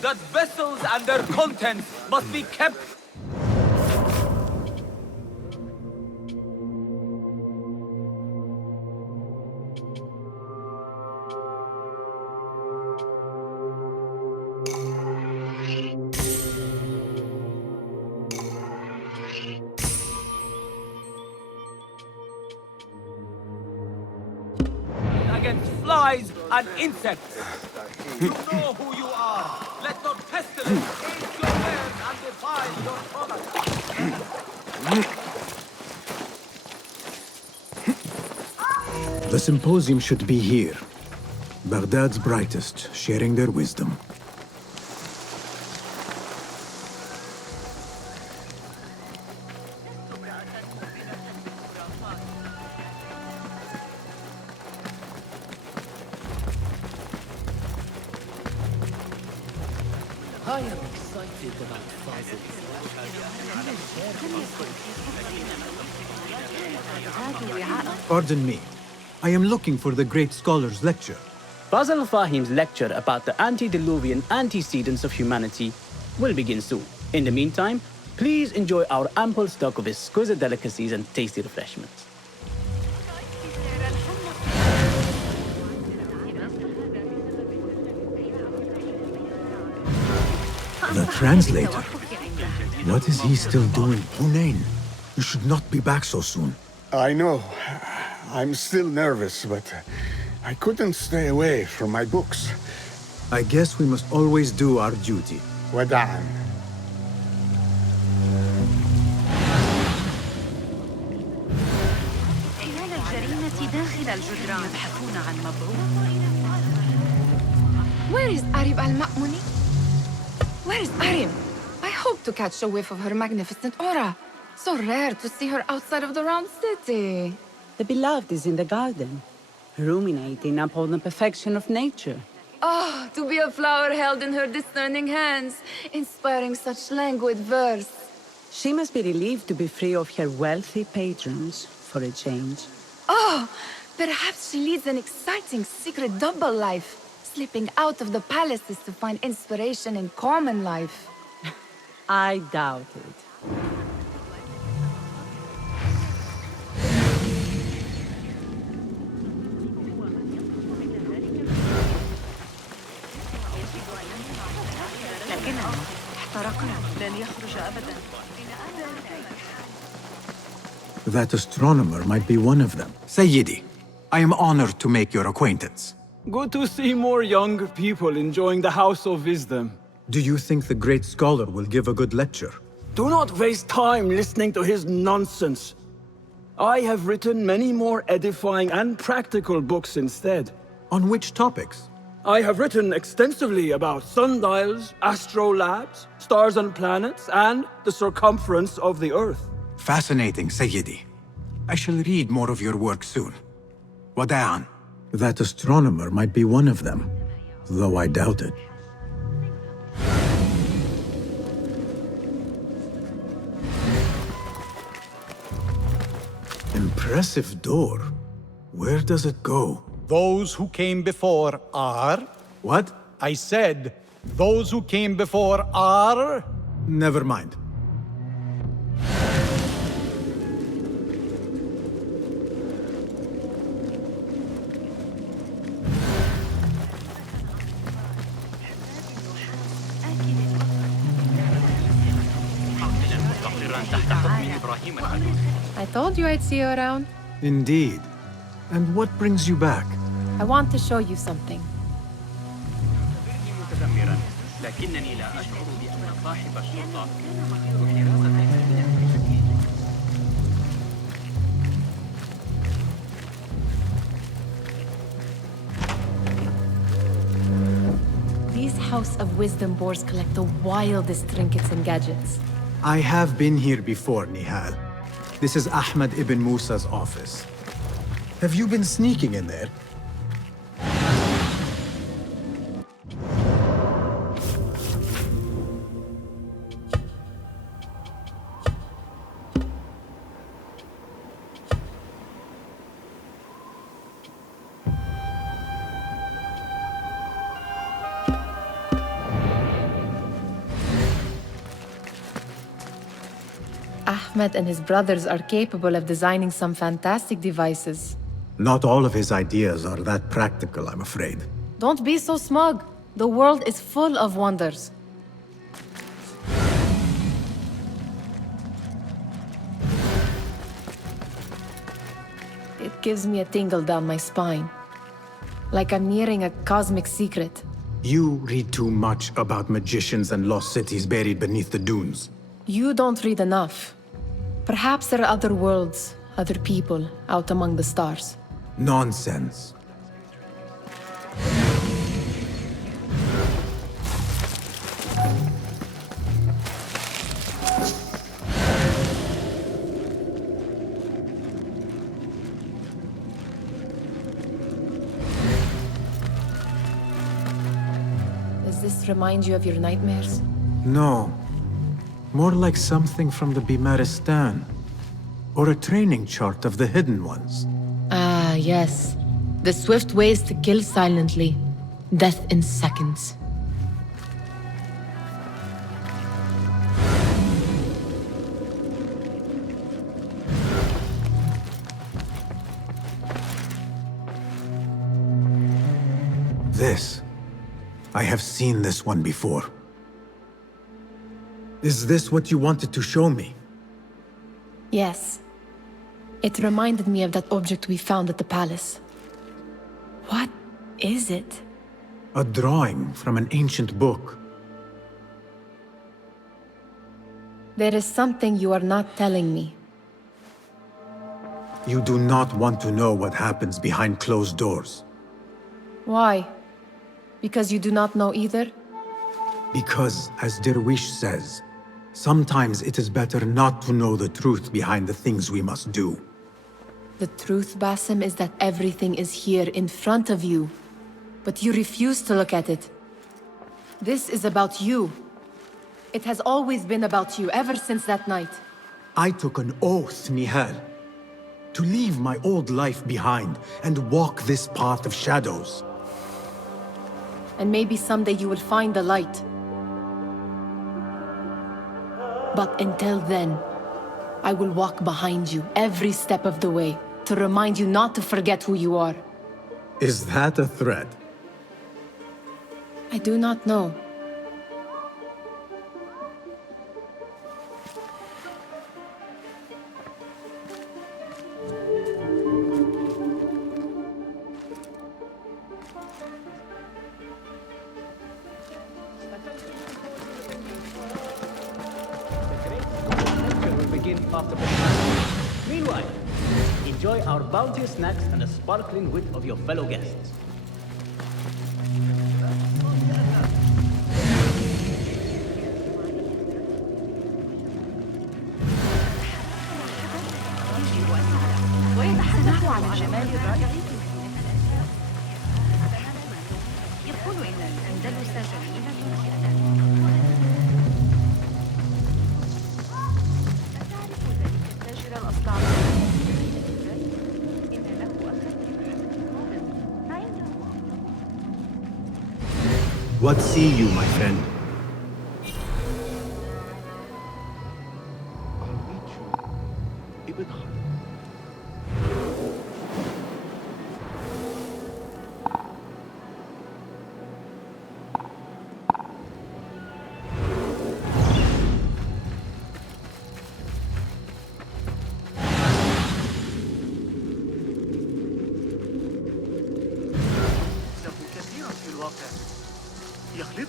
That vessels and their contents must be kept against flies and insects. You know who you are. Let not pestilence taste your wares and defile your products. The symposium should be here. Baghdad's brightest, sharing their wisdom. I am excited about Fazil. Pardon me. I am looking for the great scholar's lecture. Fazl Fahim's lecture about the antediluvian antecedents of humanity will begin soon. In the meantime, please enjoy our ample stock of exquisite delicacies and tasty refreshments. The translator? What is he still doing? Hunain, you should not be back so soon. I know. I'm still nervous, but I couldn't stay away from my books. I guess we must always do our duty. وداعاً. خلال الجريمة داخل الجدران يبحثون عن مبعوث. Where is Arib al-Ma'muni? Where is Arib? I hope to catch a whiff of her magnificent aura. So rare to see her outside of the round city. The beloved is in the garden, ruminating upon the perfection of nature. Oh, to be a flower held in her discerning hands, inspiring such languid verse. She must be relieved to be free of her wealthy patrons for a change. Oh, perhaps she leads an exciting secret double life, slipping out of the palaces to find inspiration in common life. I doubt it. لكنه احترقنا لن يخرج أبداً. That astronomer might be one of them. Sayyidi, I am honored to make your acquaintance. Good to see more young people enjoying the House of Wisdom. Do you think the great scholar will give a good lecture? Do not waste time listening to his nonsense. I have written many more edifying and practical books instead. On which topics? I have written extensively about sundials, astrolabes, stars and planets, and the circumference of the Earth. Fascinating, Sayyidi. I shall read more of your work soon. Wada'an. That astronomer might be one of them, though I doubt it. Impressive door. Where does it go? Those who came before are... What? I said, those who came before are... Never mind. I told you I'd see you around. Indeed. And what brings you back? I want to show you something. لكنني لا أشعر بأن صاحب الشرطة These House of Wisdom boars collect the wildest trinkets and gadgets. I have been here before, Nihal. This is Ahmed ibn Musa's office. Have you been sneaking in there? Ahmed and his brothers are capable of designing some fantastic devices. Not all of his ideas are that practical, I'm afraid. Don't be so smug. The world is full of wonders. It gives me a tingle down my spine. Like I'm nearing a cosmic secret. You read too much about magicians and lost cities buried beneath the dunes. You don't read enough. Perhaps there are other worlds, other people, out among the stars. Nonsense. Does this remind you of your nightmares? No. More like something from the Bimaristan. Or a training chart of the Hidden Ones. Ah, yes. The swift ways to kill silently. Death in seconds. This. I have seen this one before. Is this what you wanted to show me? Yes. It reminded me of that object we found at the palace. What is it? A drawing from an ancient book. There is something you are not telling me. You do not want to know what happens behind closed doors. Why? Because you do not know either? Because, as Derwish says, sometimes it is better not to know the truth behind the things we must do. The truth, Basim, is that everything is here in front of you. But you refuse to look at it. This is about you. It has always been about you, ever since that night. I took an oath, Nihal, to leave my old life behind and walk this path of shadows. And maybe someday you will find the light. But until then, I will walk behind you every step of the way to remind you not to forget who you are. Is that a threat? I do not know. After breakfast. Meanwhile, enjoy our bounteous snacks and the sparkling wit of your fellow guests. ويتحدث عن جمال الرأي يقول إن الأندلس جميلة What see you, my friend?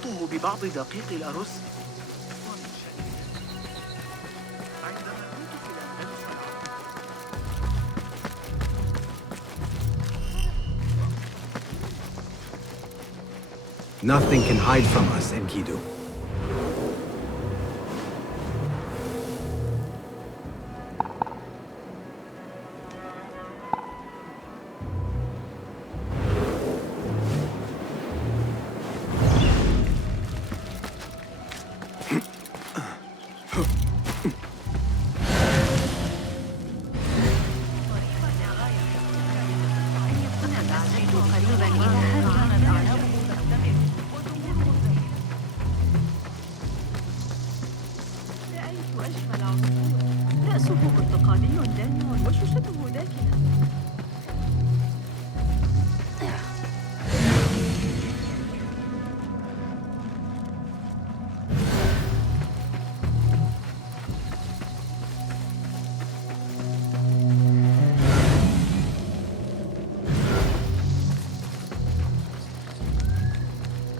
وصفته ببعض دقيق الأرز. Nothing can hide from us, Enkidu.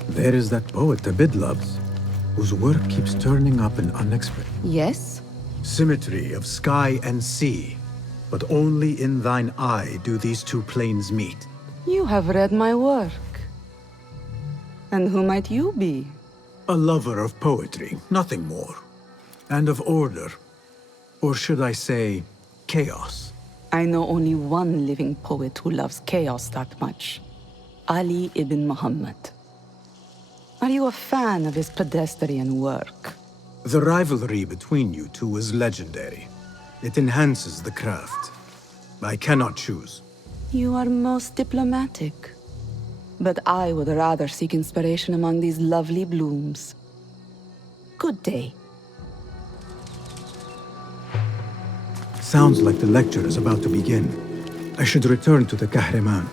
There is that poet Abid loves, whose work keeps turning up in unexpected. Yes? Symmetry of sky and sea, but only in thine eye do these two planes meet. You have read my work. And who might you be? A lover of poetry, nothing more. And of order. Or should I say, chaos. I know only one living poet who loves chaos that much. Ali ibn Muhammad. Are you a fan of his pedestrian work? The rivalry between you two is legendary. It enhances the craft. I cannot choose. You are most diplomatic. But I would rather seek inspiration among these lovely blooms. Good day. Sounds like the lecture is about to begin. I should return to the Kahraman.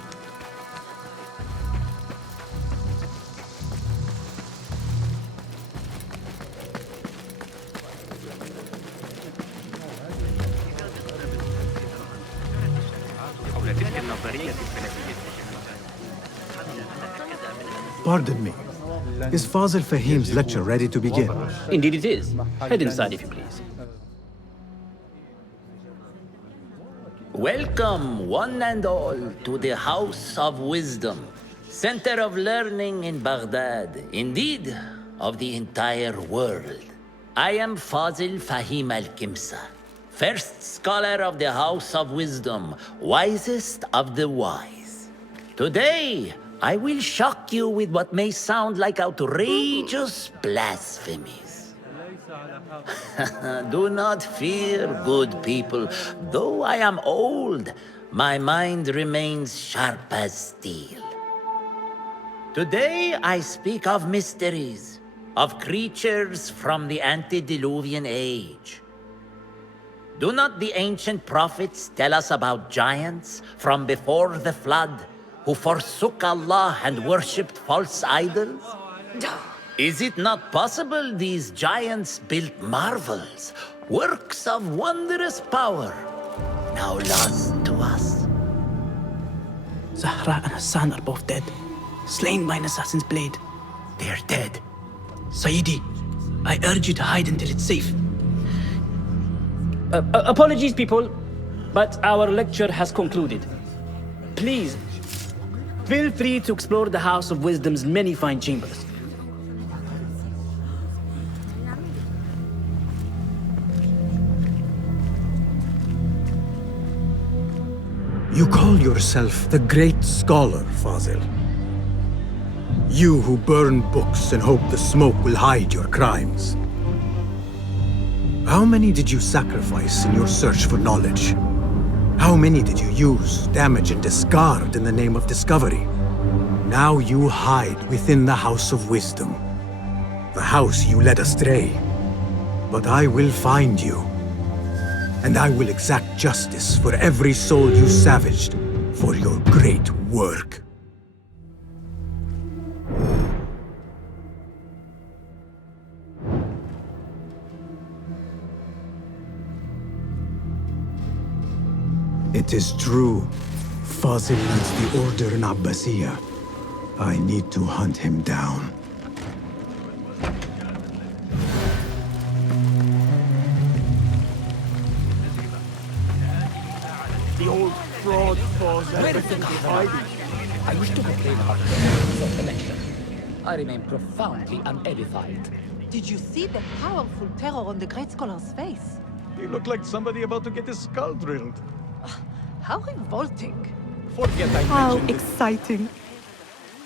Pardon me. Is Fazil Fahim's lecture ready to begin? Indeed it is. Head inside if you please. Welcome, one and all, to the House of Wisdom, center of learning in Baghdad, indeed, of the entire world. I am Fazil Fahim al-Kimsa, first scholar of the House of Wisdom, wisest of the wise. Today, I will shock you with what may sound like outrageous blasphemies. Do not fear, good people. Though I am old, my mind remains sharp as steel. Today I speak of mysteries, of creatures from the antediluvian age. Do not the ancient prophets tell us about giants from before the flood who forsook Allah and worshipped false idols? Is it not possible these giants built marvels, works of wondrous power, now lost to us? Zahra and Hassan are both dead, slain by an assassin's blade. They're dead. Sayyidi, I urge you to hide until it's safe. Apologies, people, but our lecture has concluded. Please, feel free to explore the House of Wisdom's many fine chambers. You call yourself the great scholar, Fazil. You who burn books and hope the smoke will hide your crimes. How many did you sacrifice in your search for knowledge? How many did you use, damage, and discard in the name of discovery? Now you hide within the House of Wisdom. The house you led astray. But I will find you. And I will exact justice for every soul you savaged for your great work. It is true. Fazil leads the order in Abbasiyah. I need to hunt him down. old fraud falls everything hiding. I wish to complain about the purpose of the lecture. I remain profoundly unedified. Did you see the powerful terror on the Great Scholar's face? He looked like somebody about to get his skull drilled. How revolting. Forget I How mentioned it. exciting.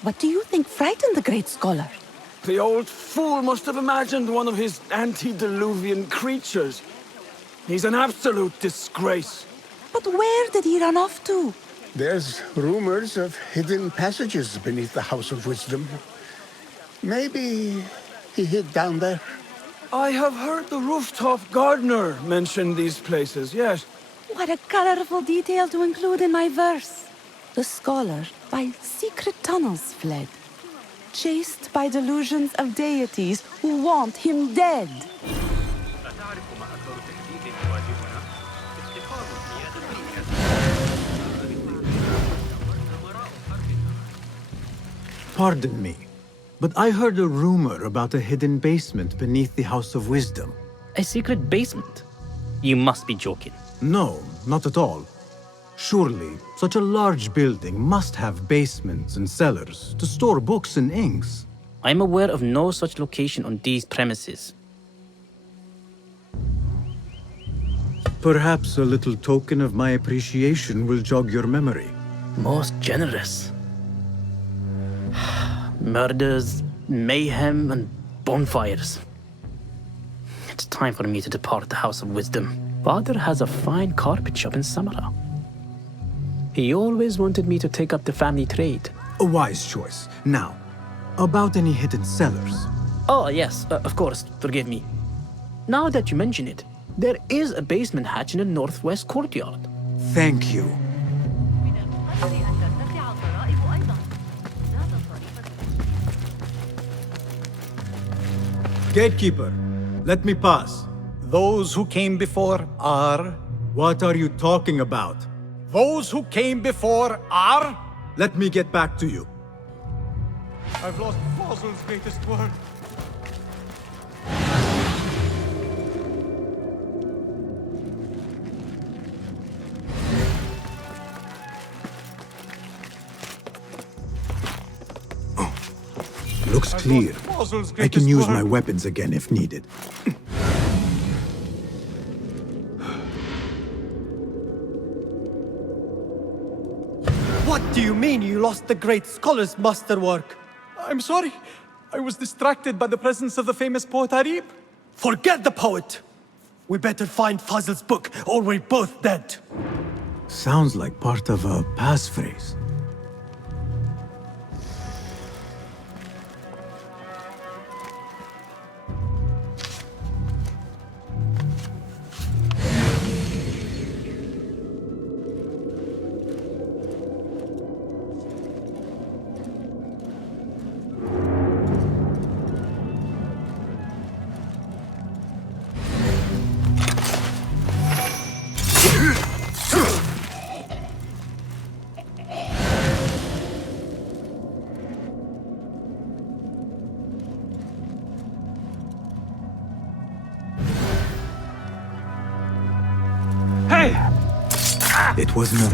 What do you think frightened the great scholar? The old fool must have imagined one of his antediluvian creatures. He's an absolute disgrace. But where did he run off to? There's rumors of hidden passages beneath the House of Wisdom. Maybe he hid down there. I have heard the rooftop gardener mention these places, yes. What a colorful detail to include in my verse. The scholar by secret tunnels fled, chased by delusions of deities who want him dead. Pardon me, but I heard a rumor about a hidden basement beneath the House of Wisdom. A secret basement? You must be joking. No, not at all. Surely, such a large building must have basements and cellars to store books and inks. I'm aware of no such location on these premises. Perhaps a little token of my appreciation will jog your memory. Most generous. Murders, mayhem, and bonfires. It's time for me to depart the House of Wisdom. Father has a fine carpet shop in Samarra. He always wanted me to take up the family trade. A wise choice. Now, about any hidden cellars. Oh, yes, of course, forgive me. Now that you mention it, there is a basement hatch in the northwest courtyard. Thank you. Gatekeeper, let me pass. Those who came before are... What are you talking about? Those who came before are... Let me get back to you. I've lost Fossil's greatest word. Looks clear. I can use my weapons again if needed. What do you mean you lost the great scholar's masterwork? I'm sorry. I was distracted by the presence of the famous poet Arib. Forget the poet! We better find Fazl's book, or we're both dead. Sounds like part of a passphrase. It was no...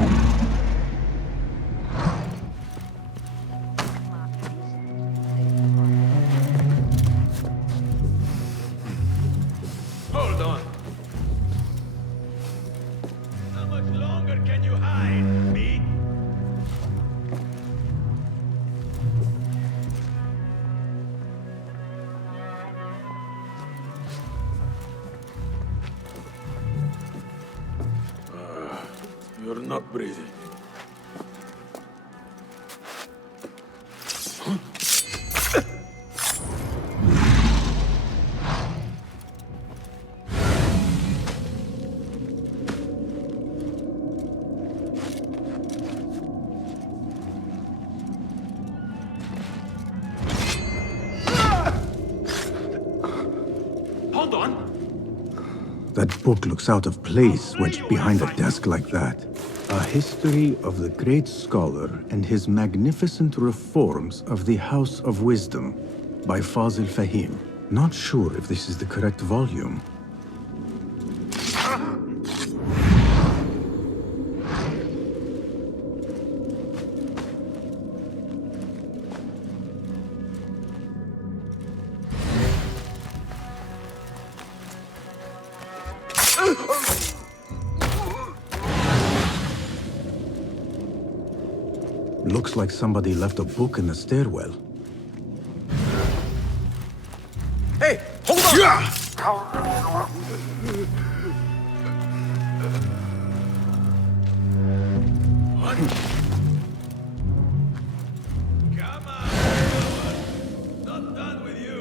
Hold on. How much longer can you hide, me? You're not breathing. Hold on. That book looks out of place wedged behind a desk like that. A history of the great scholar and his magnificent reforms of the House of Wisdom by Fazil Fahim. Not sure if this is the correct volume. Looks like somebody left a book in the stairwell. Hey, hold on! Come on, not done with you.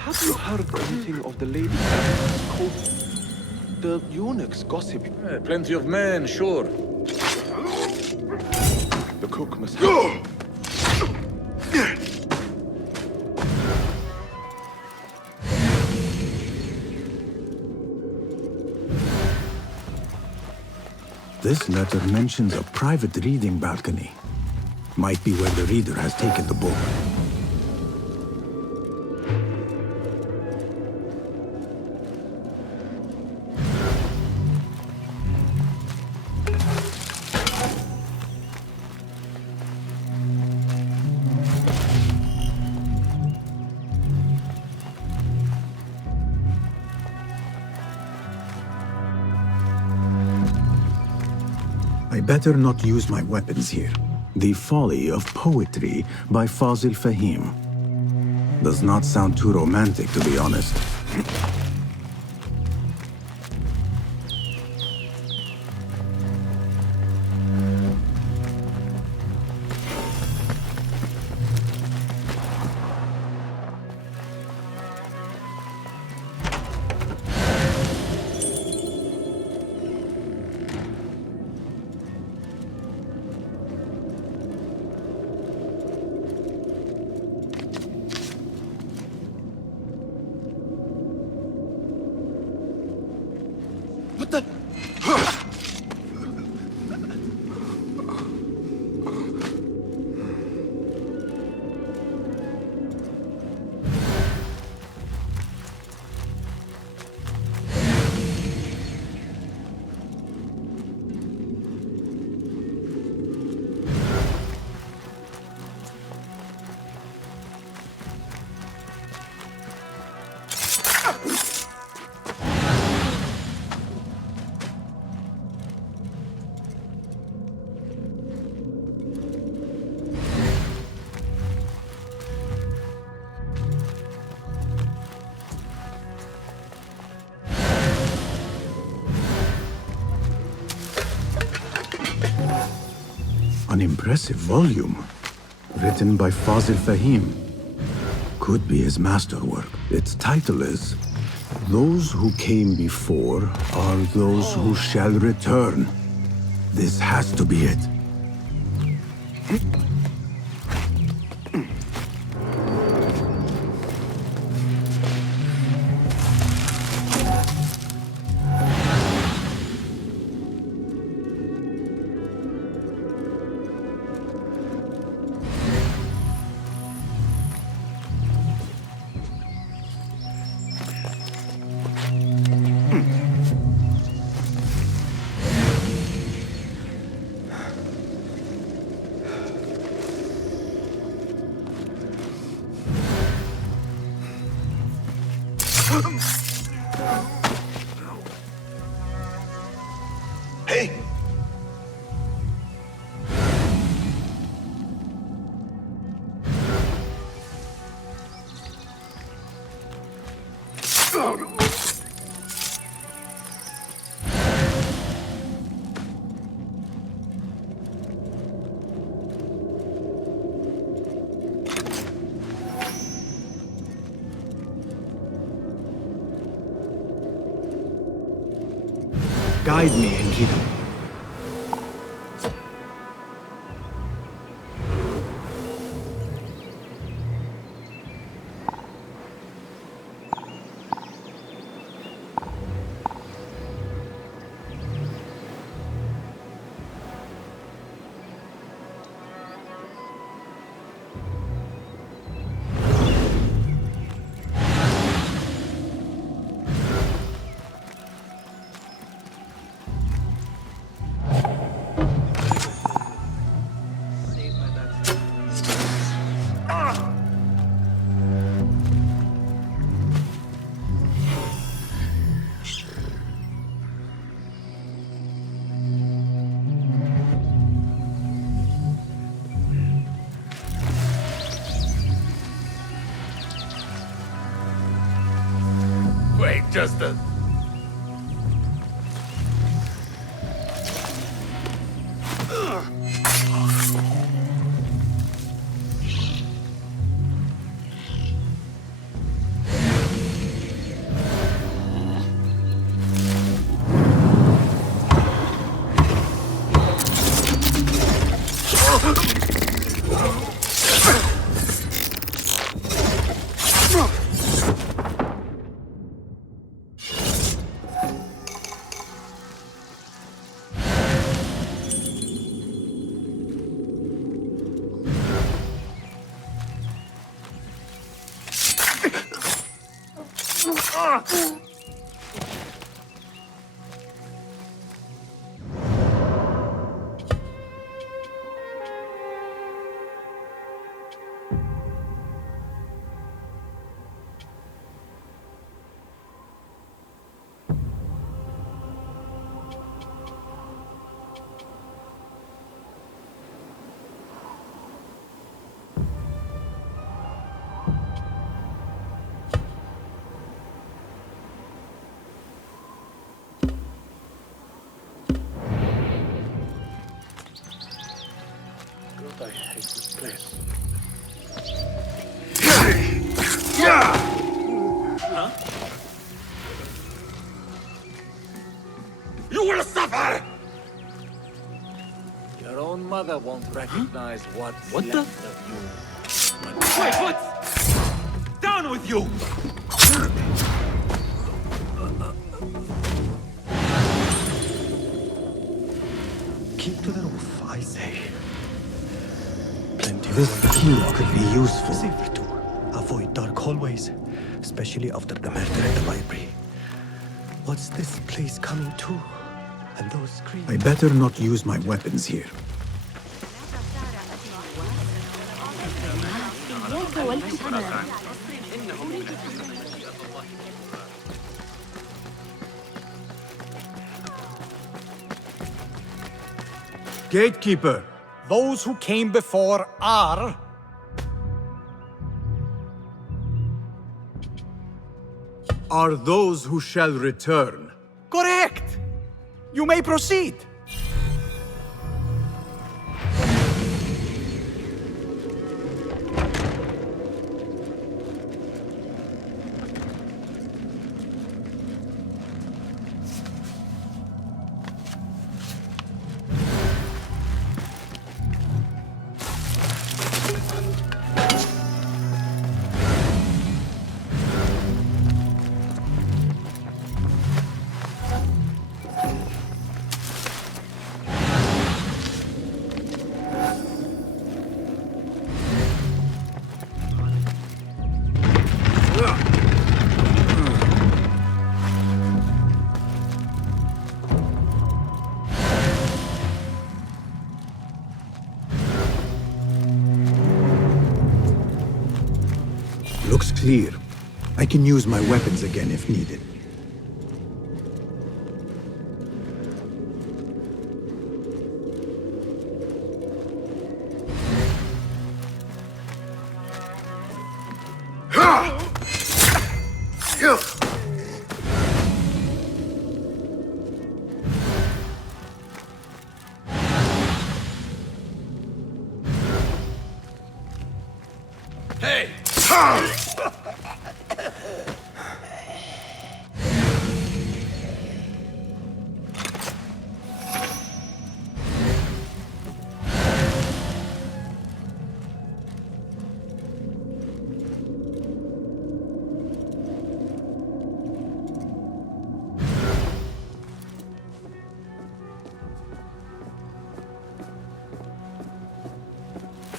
Have you heard anything of the lady called the eunuchs gossiping? Plenty of men, sure. The cook must have... This letter mentions a private reading balcony. Might be where the reader has taken the book. I better not use my weapons here. The Folly of Poetry by Fazil Fahim. Does not sound too romantic, to be honest. What the... An impressive volume, written by Fazil Fahim. Could be his masterwork. Its title is, Those Who Came Before Are Those Who Shall Return. This has to be it. Hey! Guide me, Enkidu. Wait just a... I hate this place. Huh? You will suffer! Your own mother won't recognize what's What left the? of you. Wait, what? Down with you! Keep to the roof, I say. Plenty This key could be useful. Safely too. Avoid dark hallways, especially after the murder at the library. What's this place coming to? And those screams. I better not use my weapons here. Gatekeeper! Those who came before are... Are those who shall return. Correct! You may proceed. Looks clear. I can use my weapons again if needed.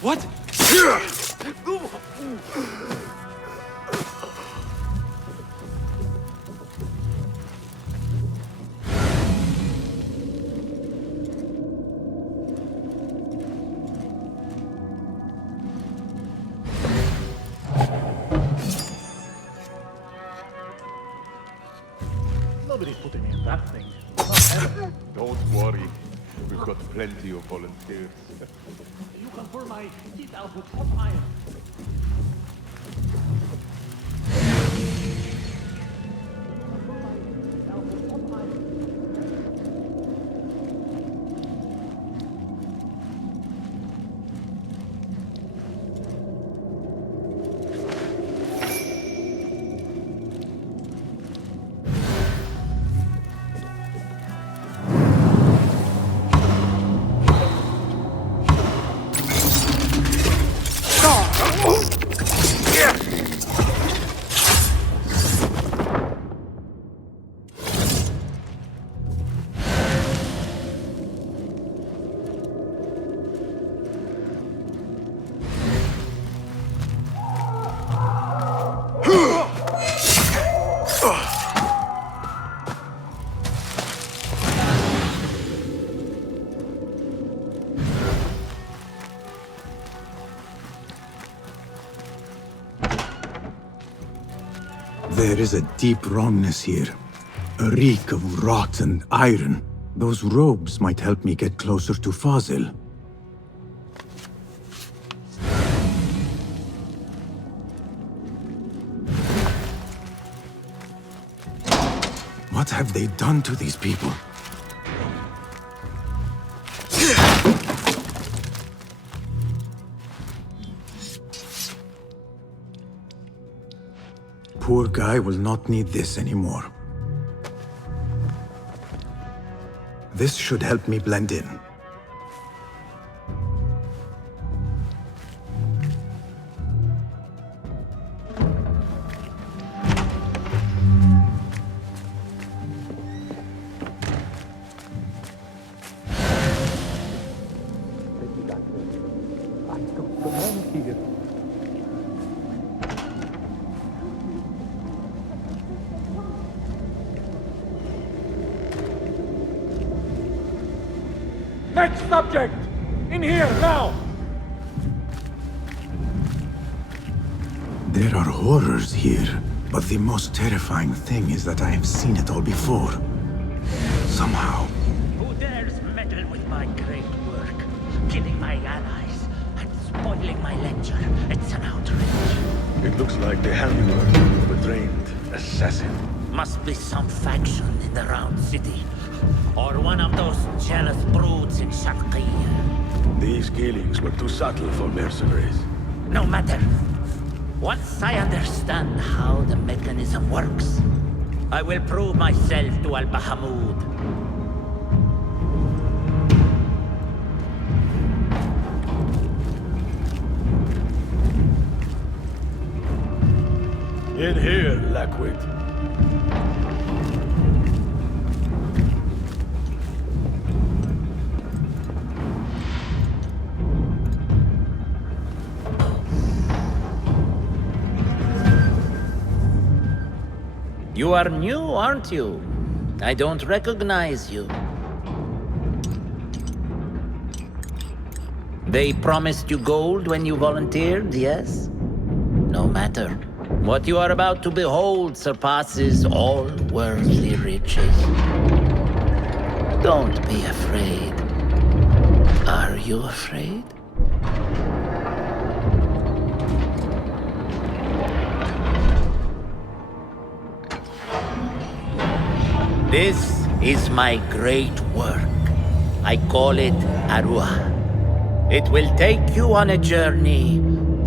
What? Nobody's putting me in that thing. Don't worry. We've got plenty of volunteers. You confirm my teeth out with hot iron. There is a deep wrongness here. A reek of rot and iron. Those robes might help me get closer to Fazil. What have they done to these people? Poor guy will not need this anymore. This should help me blend in. Next subject! In here, now! There are horrors here, but the most terrifying thing is that I have seen it all before. Somehow. Who dares meddle with my great work, killing my allies and spoiling my lecture? It's an outrage. It looks like the handiwork of a trained assassin. Must be some faction in the Round City. Or one of those jealous broods in Sharqiyya. These killings were too subtle for mercenaries. No matter. Once I understand how the mechanism works, I will prove myself to Al-Bahamud. In here, Lackwit. You are new, aren't you? I don't recognize you. They promised you gold when you volunteered, yes? No matter. What you are about to behold surpasses all worldly riches. Don't be afraid. Are you afraid? This is my great work. I call it Arwah. It will take you on a journey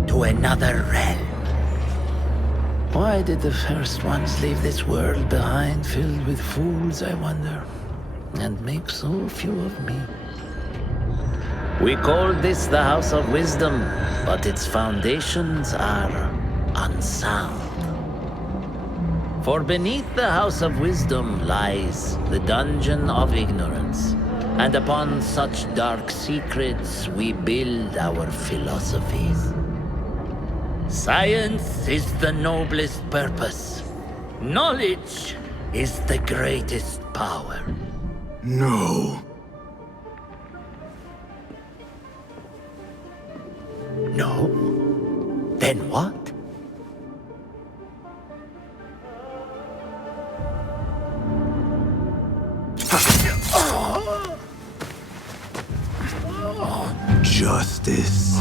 to another realm. Why did the first ones leave this world behind filled with fools, I wonder, and make so few of me? We call this the House of Wisdom, but its foundations are unsound. For beneath the House of Wisdom lies the Dungeon of Ignorance, and upon such dark secrets we build our philosophies. Science is the noblest purpose. Knowledge is the greatest power. No. No? Then what? Justice.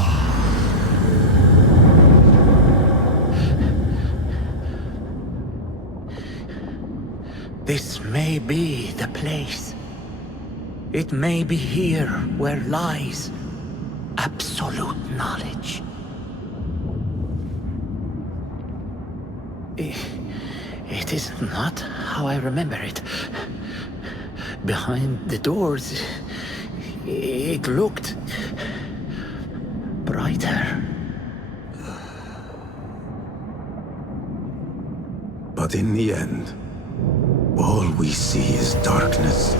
This may be the place. It may be here where lies absolute knowledge. It is not how I remember it. Behind the doors, it looked brighter. But in the end, all we see is darkness.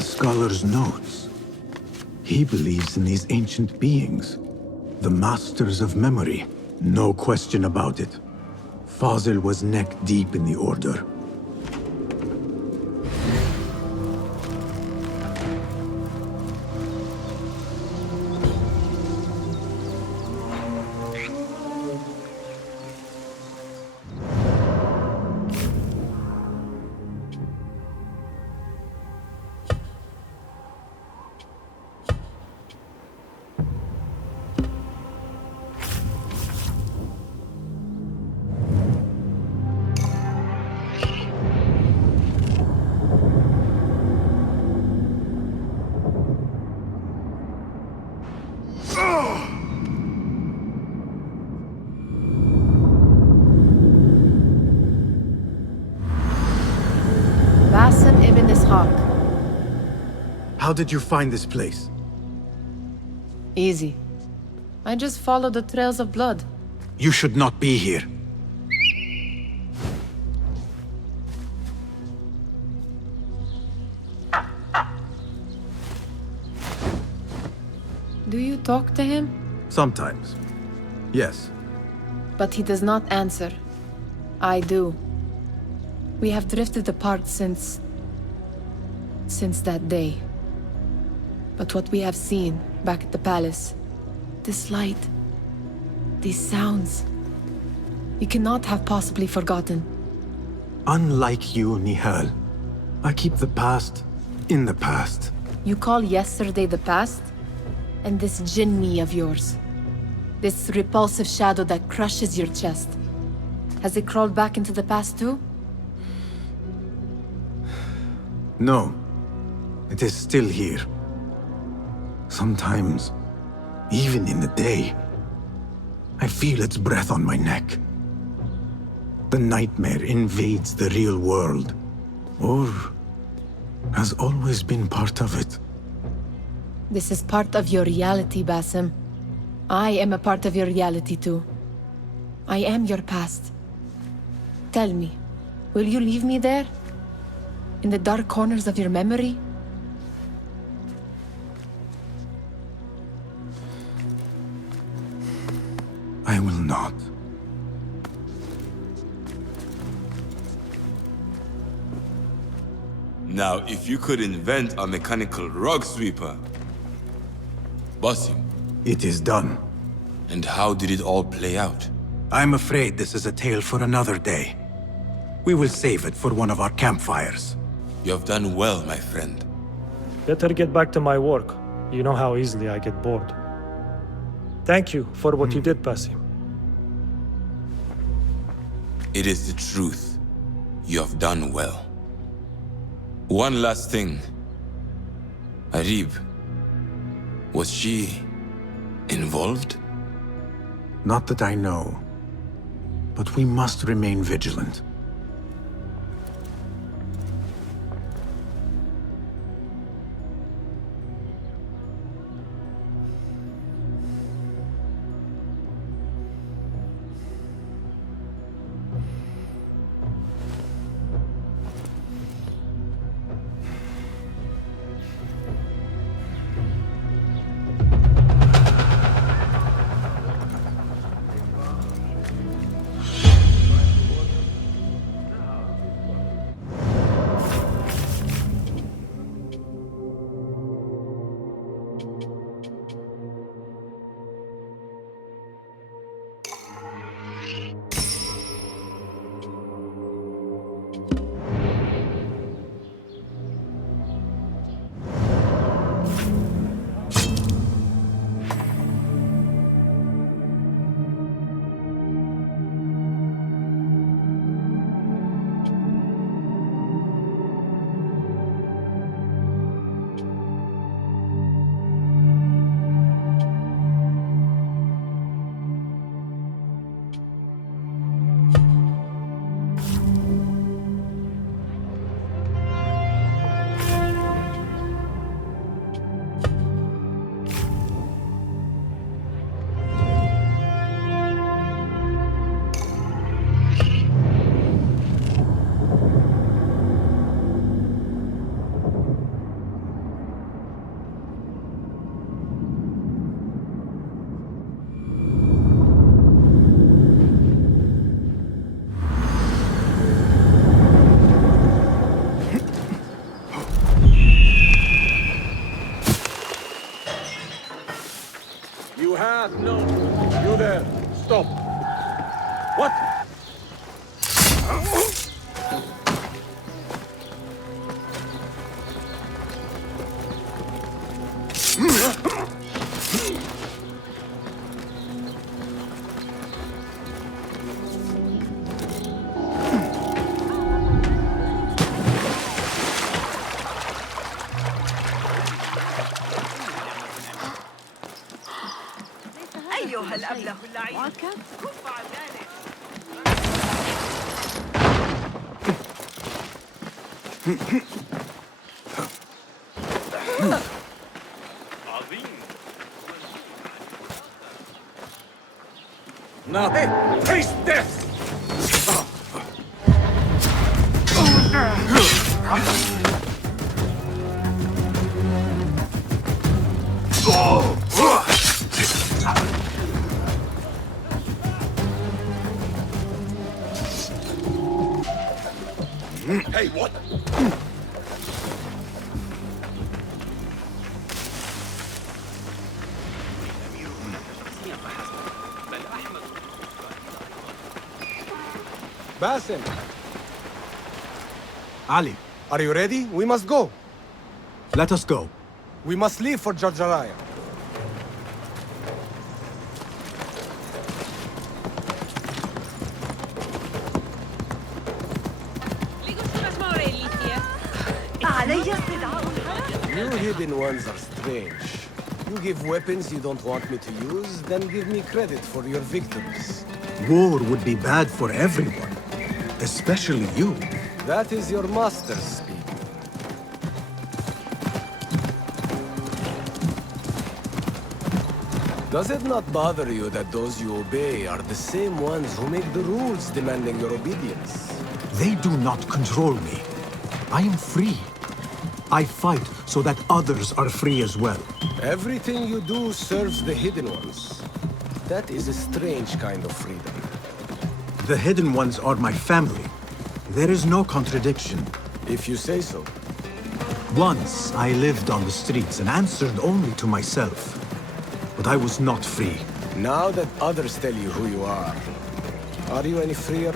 Scholar's notes. He believes in these ancient beings, the masters of memory. No question about it. Fazil was neck deep in the Order. Basim Ibn Ishaq. How did you find this place? Easy. I just followed the trails of blood. You should not be here. Do you talk to him? Sometimes. Yes. But he does not answer. I do. We have drifted apart since that day. But what we have seen back at the palace, this light, these sounds, we cannot have possibly forgotten. Unlike you, Nihal, I keep the past in the past. You call yesterday the past? And this jinni of yours. This repulsive shadow that crushes your chest. Has it crawled back into the past too? No. It is still here. Sometimes, even in the day, I feel its breath on my neck. The nightmare invades the real world. Or has always been part of it. This is part of your reality, Basim. I am a part of your reality too. I am your past. Tell me, will you leave me there? In the dark corners of your memory? I will not. Now, if you could invent a mechanical rug sweeper... Basim. It is done. And how did it all play out? I'm afraid this is a tale for another day. We will save it for one of our campfires. You have done well, my friend. Better get back to my work. You know how easily I get bored. Thank you for what you did, Basim. It is the truth. You have done well. One last thing. Arib, was she involved? Not that I know. But we must remain vigilant. No. You there. Stop. What? أيها الأبله اللعين كف عن ذلك. عظيم. Now, taste this! Hey, what? Basim! Ali, Are you ready? We must go. let us go. We must leave for Jarjaraya. You hidden ones are strange. You give weapons you don't want me to use, then give me credit for your victories. War would be bad for everyone, especially you. That is your master speaking. Does it not bother you that those you obey are the same ones who make the rules demanding your obedience? They do not control me. I am free. I fight so that others are free as well. Everything you do serves the Hidden Ones. That is a strange kind of freedom. The Hidden Ones are my family. There is no contradiction. If you say so. Once I lived on the streets and answered only to myself. But I was not free. Now that others tell you who you are you any freer?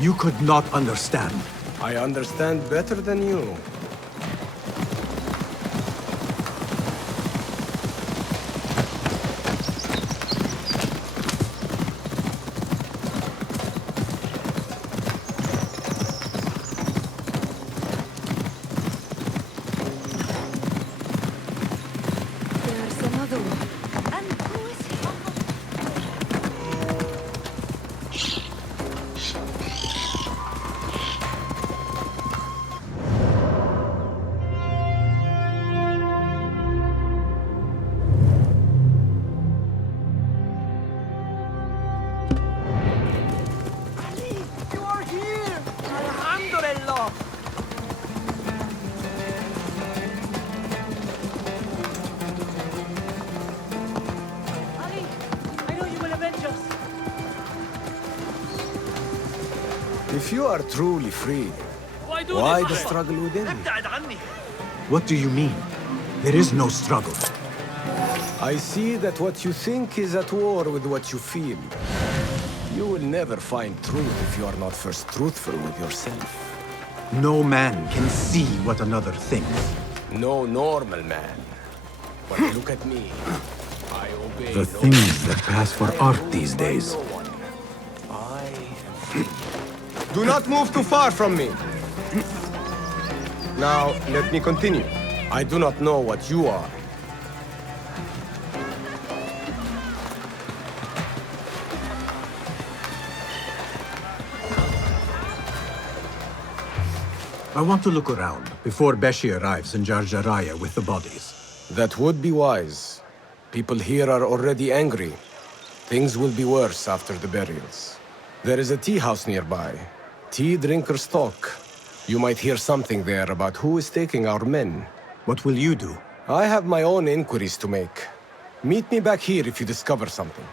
You could not understand. I understand better than you. If you are truly free, why the struggle within? What do you mean? There is no struggle. I see that what you think is at war with what you feel. You will never find truth if you are not first truthful with yourself. No man can see what another thinks. No normal man. But look at me. I obey The things that pass for art these days. Do not move too far from me. Now, let me continue. I do not know what you are. I want to look around before Beshi arrives in Jarjaraya with the bodies. That would be wise. People here are already angry. Things will be worse after the burials. There is a tea house nearby. Tea drinkers talk. You might hear something there about who is taking our men. What will you do? I have my own inquiries to make. Meet me back here if you discover something.